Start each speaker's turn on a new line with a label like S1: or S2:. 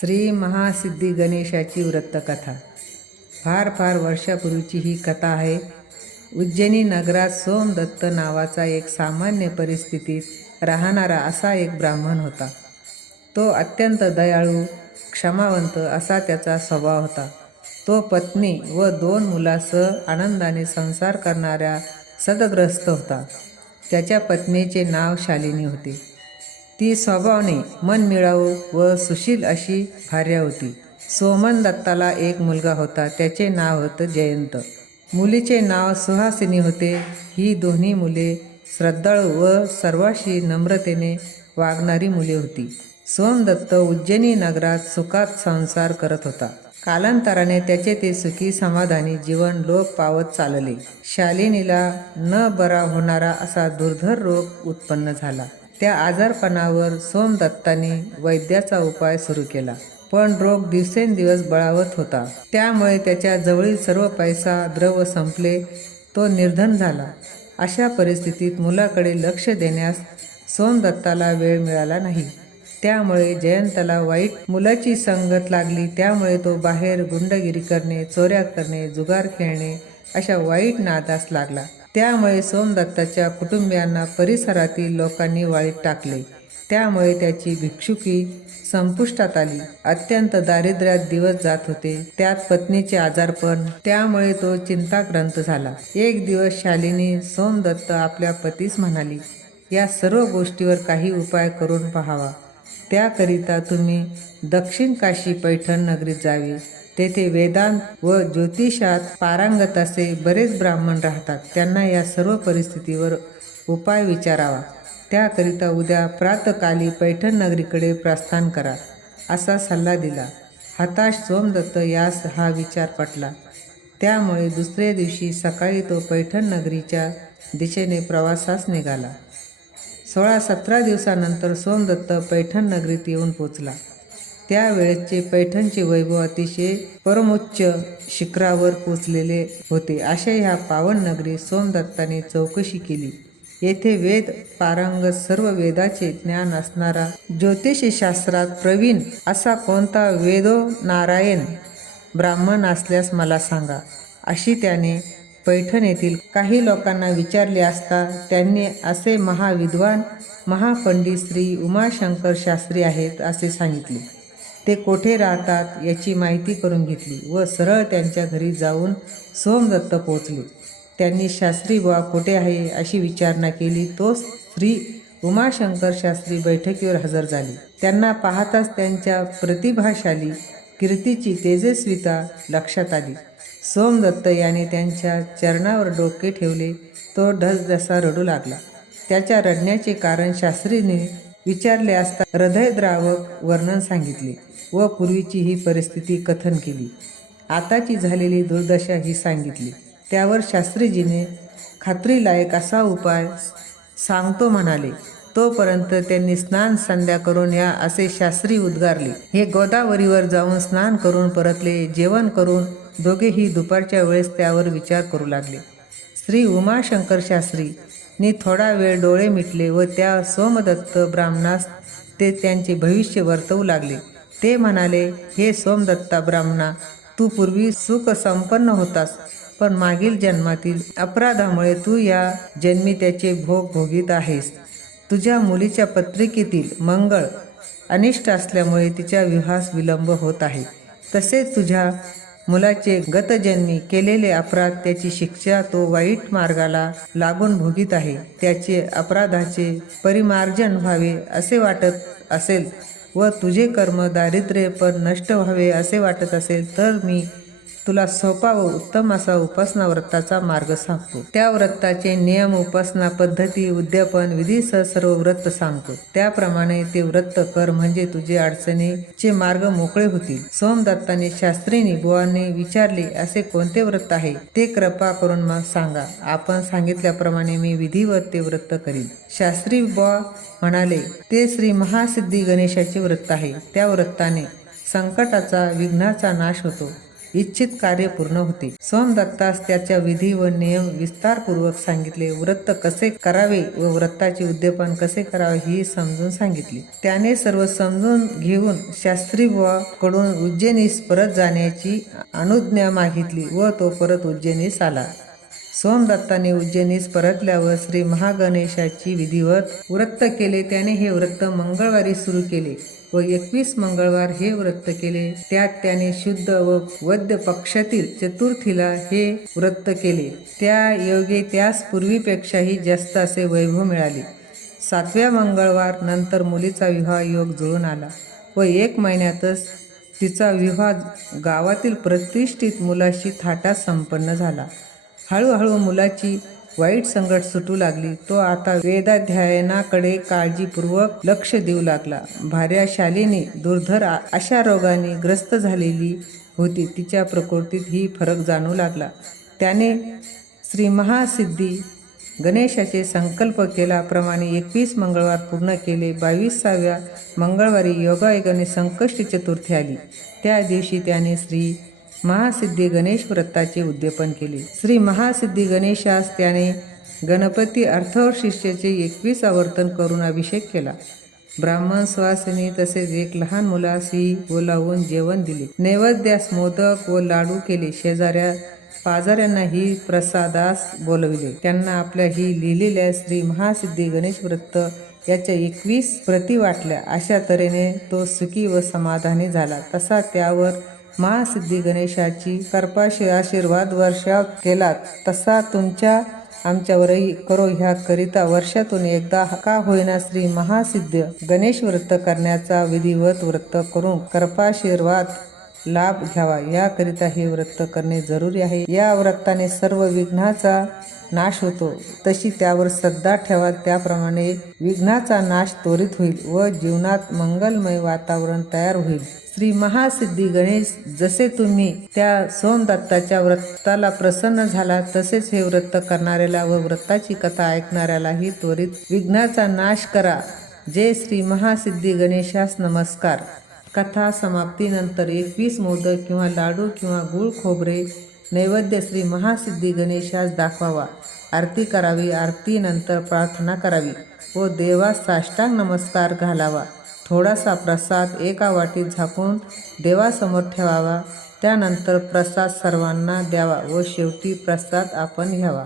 S1: श्री महासिद्धी गणेशाची व्रतकथा फार फार वर्षापूर्वीची ही कथा आहे. उज्जैनी नगरात सोमदत्त नावाचा एक सामान्य परिस्थितीत राहणारा असा एक ब्राह्मण होता. तो अत्यंत दयाळू क्षमावंत असा त्याचा स्वभाव होता. तो पत्नी व दोन मुलासह आनंदाने संसार करणाऱ्या सदग्रस्त होता. त्याच्या पत्नीचे नाव शालिनी होते. ती स्वभावाने मनमिळावू व सुशील अशी भार्या होती. सोमन दत्ताला एक मुलगा होता त्याचे नाव होतं जयंत. मुलीचे नाव सुहासिनी होते. ही दोन्ही मुले श्रद्धाळू व सर्वाशी नम्रतेने वागणारी मुले होती. सोमदत्त उज्जैनी नगरात सुखात संसार करत होता. कालांतराने त्याचे ते सुखी समाधानी जीवन लोप पावत चालले. शालिनीला न बरा होणारा असा दुर्धर रोग उत्पन्न झाला. त्या आजारपणावर सोमदत्ताने वैद्याचा उपाय सुरू केला. पण रोग दिवसेंदिवस बळावत होता. त्यामुळे त्याच्या जवळील सर्व पैसा द्रव संपले. तो निर्धन झाला. अशा परिस्थितीत मुलाकडे लक्ष देण्यास सोमदत्ताला वेळ मिळाला नाही. त्यामुळे जयंतला वाईट मुलाची संगत लागली. त्यामुळे तो बाहेर गुंडगिरी करणे चोऱ्या करणे जुगार खेळणे अशा वाईट नादास लागला. त्यामुळे सोमदत्ताच्या कुटुंबियांना परिसरातील लोकांनी वाळीत टाकले. त्यामुळे त्याची भिक्षुकी संपुष्टात आली. अत्यंत दारिद्र्यात दिवस जात होते. त्यात पत्नीचे आजारपण त्यामुळे तो चिंताग्रंत झाला. एक दिवस शालिनी सोमदत्त आपल्या पतीस म्हणाली या सर्व गोष्टीवर काही उपाय करून पहावा. त्याकरिता तुम्ही दक्षिण काशी पैठण नगरीत जावी. तेथे वेदांत व ज्योतिषात पारंगत असे बरेच ब्राह्मण राहतात. त्यांना या सर्व परिस्थितीवर उपाय विचारावा. त्याकरिता उद्या प्रातकाली पैठण नगरीकडे प्रस्थान करा असा सल्ला दिला. हताश सोमदत्त यास हा विचार पटला. त्यामुळे दुसऱ्या दिवशी सकाळी तो पैठण नगरीच्या दिशेने प्रवासास निघाला. सोळा सतरा दिवसानंतर सोमदत्त पैठण नगरीत येऊन पोचला. त्यावेळेचे पैठणचे वैभव अतिशय परमोच्च शिखरावर पोचलेले होते. अशा ह्या पावन नगरी सोमदत्ताने चौकशी केली. येथे वेद पारंग सर्व वेदाचे ज्ञान असणारा ज्योतिषशास्त्रात प्रवीण असा कोणता वेदो नारायण ब्राह्मण असल्यास मला सांगा. अशी त्याने पैठण येथील काही लोकांना विचारले असता त्यांनी असे महाविद्वान महापंडित श्री उमाशंकर शास्त्री आहेत असे सांगितले. ते कोठे राहतात याची माहिती करून घेतली व सरळ त्यांच्या घरी जाऊन सोमदत्त पोचले त्यांनी शास्त्री बुवा कुठे आहे? अशी विचारणा केली. तो श्री उमाशंकर शास्त्री बैठकीवर हजर झाले. त्यांना पाहताच त्यांच्या प्रतिभाशाली कीर्तीची तेजस्विता लक्षात आली. सोमदत्त याने त्यांच्या चरणावर डोके ठेवले. तो ढसढसा रडू लागला. त्याच्या रडण्याचे कारण शास्त्रीने विचारले असता हृदयद्रावक वर्णन सांगितले व पूर्वीची ही परिस्थिती कथन केली. आताची झालेली दुर्दशा ही सांगितली. त्यावर शास्त्रीजीने खात्रीलायक असा उपाय सांगतो म्हणाले तोपर्यंत त्यांनी स्नान संध्या करून या असे शास्त्री उद्गारले. हे गोदावरीवर जाऊन स्नान करून परतले जेवण करून दोघेही दुपारच्या वेळेस त्यावर विचार करू लागले. श्री उमाशंकर शास्त्री नी थोडा वेळ डोळे मिटले व त्या सोमदत्त ब्राह्मणास ते त्यांचे भविष्य वर्तवू लागले. ते म्हणाले हे सोमदत्ता ब्राह्मणा तू पूर्वी सुख संपन्न होतास पण मागील जन्मातील अपराधामुळे तू या जन्मी त्याचे भोग भोगीत आहेस. तुझ्या मुलीच्या पत्रिकेतील मंगळ अनिष्ट असल्यामुळे तिच्या विवाहास विलंब होत आहे. तसेच तुझ्या मुलाचे गतजन्मी केलेले अपराध त्याची शिक्षा तो वाईट मार्गाला लागून भोगीत आहे. त्याचे अपराधाचे परिमार्जन व्हावे असे वाटत असेल व तुझे कर्म दारिद्र्य पण नष्ट व्हावे असे वाटत असेल तर मी तुला सोपा व उत्तम असा उपासना व्रताचा मार्ग सांगतो. त्या व्रताचे नियम उपासना पद्धती उद्यापन विधीसह सर्व व्रत सांगतो. त्याप्रमाणे ते व्रत कर म्हणजे तुझे अडचणीचे मार्ग मोकळे होतील. सोमदत्ताने शास्त्री बुवांनी विचारले असे कोणते व्रत आहे? ते कृपा करून मग सांगा. आपण सांगितल्याप्रमाणे मी विधिवत ते व्रत करीन. शास्त्री बुवा म्हणाले ते श्री महासिद्धी गणेशाचे व्रत आहे. त्या व्रताने संकटाचा विघ्नाचा नाश होतो. इच्छित कार्य पूर्ण होते. सोमदत्तास त्याच्या विधी व नियम विस्तारपूर्वक सांगितले. व्रत कसे करावे व व्रताचे उद्यापन कसे करावे ही समजून सांगितली. त्याने सर्व समजून घेऊन शास्त्री कडून उज्जैनीस परत जाण्याची अनुज्ञा मागितली व तो परत उज्जैनीस आला. सोमदत्ताने उज्जैनीस परतल्यावर श्री महागणेशाची विधिवत व्रत केले. त्याने हे व्रत मंगळवारी सुरू केले. व एकवीस मंगळवार हे व्रत केले. त्यात त्याने शुद्ध व वद्य पक्षातील चतुर्थीला हे व्रत केले. त्या योगे त्यास पूर्वीपेक्षाही जास्त असे वैभव मिळाले. सातव्या मंगळवार नंतर मुलीचा विवाह योग जुळून आला व एक महिन्यातच तिचा विवाह गावातील प्रतिष्ठित मुलाशी थाटात संपन्न झाला. हळूहळू मुलाची वाईट संकट सुटू लागली तो आता वेदाध्ययनाकडे काळजीपूर्वक लक्ष देऊ लागला. भार्या शालिनी दुर्धर अशा रोगाने ग्रस्त झालेली होती. तिच्या प्रकृतीत ही फरक जाणू लागला. त्याने श्री महासिद्धी गणेशाचे संकल्प केल्याप्रमाणे एकवीस मंगळवार पूर्ण केले. बावीसाव्या मंगळवारी योगायोगाने संकष्टी चतुर्थी आली. त्या दिवशी त्याने श्री महासिद्धी गणेश व्रताचे उद्यापन केले. श्री महासिद्धी गणेशास त्याने गणपती अर्थवशिष्याचे एकवीस आवर्तन करून अभिषेक केला. ब्राह्मण सुवासिनी तसेच एक लहान मुलासही बोलावून जेवण दिले. नैवेद्यास मोदक व लाडू केले. शेजाऱ्या पाजाऱ्यांनाही प्रसादास बोलविले. त्यांना आपल्या ही लिहिलेल्या श्री महासिद्धी गणेश व्रत याच्या एकवीस प्रती वाटल्या. अशा तऱ्हेने तो सुखी व समाधानी झाला. तसा त्यावर महासिद्धी गणेशाची कर्पाशी आशीर्वाद वर्षा केला तसा तुमच्या आमच्यावरही करो ह्या करिता वर्षातून एकदा का होईना श्री महासिद्ध गणेश व्रत करण्याचा विधिवत व्रत करून कर्पाशीर्वाद लाभ घ्यावा. याकरिता हे व्रत करणे जरुरी आहे. या व्रताने सर्व विघ्नाचा नाश होतो. तशी त्यावर श्रद्धा ठेवा. त्याप्रमाणे विघ्नाचा नाश त्वरित होईल व जीवनात मंगलमय वातावरण तयार होईल. श्री महासिद्धी गणेश जसे तुम्ही त्या सोमदत्ताच्या व्रताला प्रसन्न झाला तसेच हे व्रत करणाऱ्याला व व्रताची कथा ऐकणाऱ्यालाही त्वरित विघ्नाचा नाश करा. जय श्री महासिद्धी गणेशास नमस्कार. कथा समाप्तीनंतर एकवीस मोदक किंवा लाडू किंवा गुळ खोबरे नैवेद्य श्री महासिद्धी गणेशास दाखवावा. आरती करावी. आरतीनंतर प्रार्थना करावी व देवास साष्टांग नमस्कार घालावा. थोडासा प्रसाद एका वाटीत झाकून देवासमोर ठेवावा. त्यानंतर प्रसाद सर्वांना द्यावा व शेवटी प्रसाद आपण घ्यावा.